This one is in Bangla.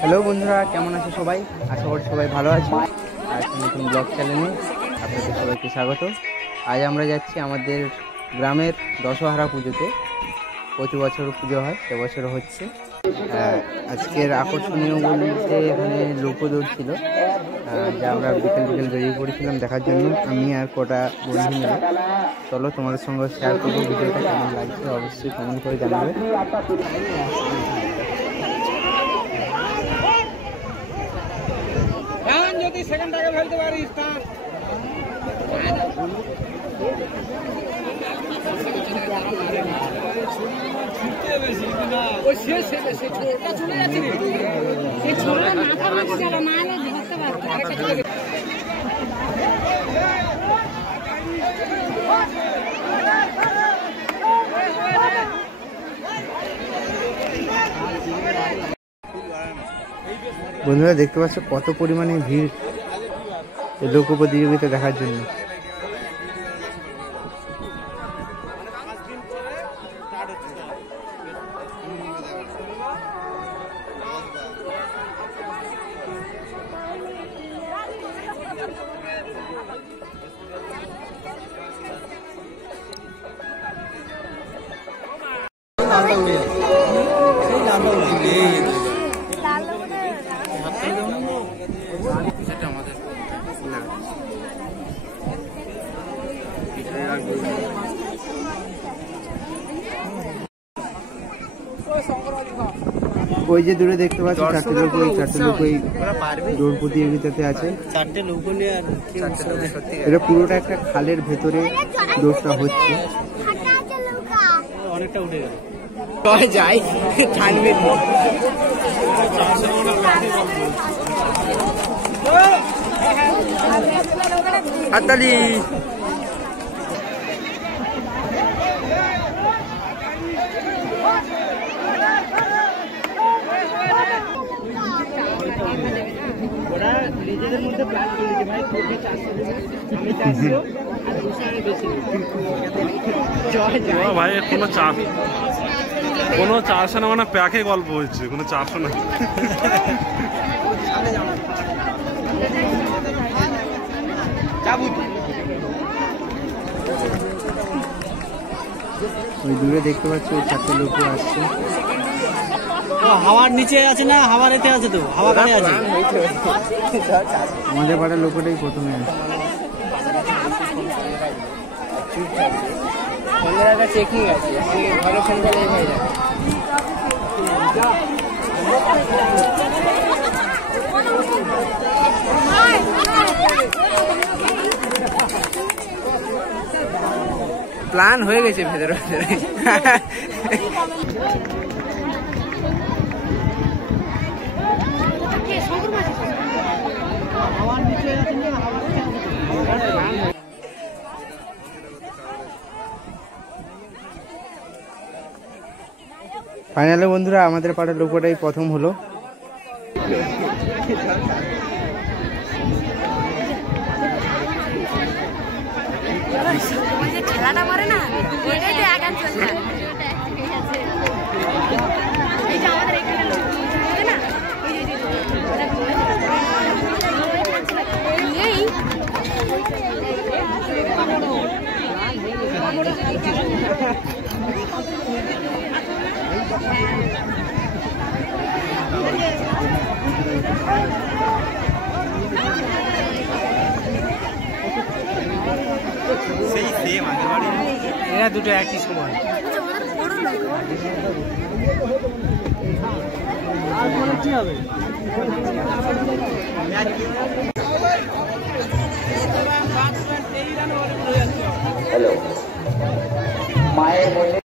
হ্যালো বন্ধুরা, কেমন আছো সবাই? আশা করি সবাই ভালো আছো। আর নতুন ব্লগ চ্যানেলে আপনাদের সবাইকে স্বাগত। আজ আমরা যাচ্ছি আমাদের গ্রামের দশহরা পুজোতে। প্রতি বছর পুজো হয়, এবছরও হচ্ছে। আজকের আকর্ষণীয় বলতে এখানে লোকদৌড় ছিল, যা আমরা বিকেল বেরিয়ে পড়েছিলাম দেখার জন্য, আমি আর কটা বন্ধু মিলে। চলো তোমাদের সঙ্গে শেয়ার করবো ভিডিওটা, কেমন লাগছে অবশ্যই কমেন্ট করে জানাবে। যদি সেকেন্ড আগে ফেলতে পারিস তার বন্ধুরা দেখতে পাচ্ছ কত পরিমাণে ভিড় এই লোক প্রতিযোগিতা দেখার জন্য। ওই যে দূরে দেখতে পাচ্ছি চারটে লোক ওই দৌড় প্রতিযোগিতাতে আছে। চারটে লোক নিয়ে এটা পুরোটা একটা খালের ভেতরে দৌড়টা হচ্ছে। অনেকটা উঠে গেল যাই ঠান্ডবে হাততালি। ওরা নিজেদের মধ্যে প্ল্যান করে দিয়েছে, ভাই তোকে 400 দেবে, আমি 400 আর 200 বেশি জয় ভাই কোনো 400 না, মানে প্যাকে গল্প হচ্ছে, কোনো 400 না। ওই দূরে দেখতে পাচ্ছি ওই চারটে লোক আসছে। হাওয়ার নিচে আছে না, হাওয়ার এতে আছে, তো হাওয়া গাড়ি আছে। আমাদের পাড়ার লোকটাই প্রথমে চেকিং আছে, ঘরে ফোন করলে হয়ে যাবে। প্ল্যান হয়ে গেছে ভেতরে ভেতরে। ফাইনালে বন্ধুরা আমাদের পাড়ার লোকটাই প্রথম হলো। খেলাটা পারে না, ওইটাই তো এক আনসার না। এই যে আমাদের এখানে লোক আছে না, এই সেই সেম আগের বাড়ি, এরা দুটো একই সময়। কি হবে হ্যালো মায়ের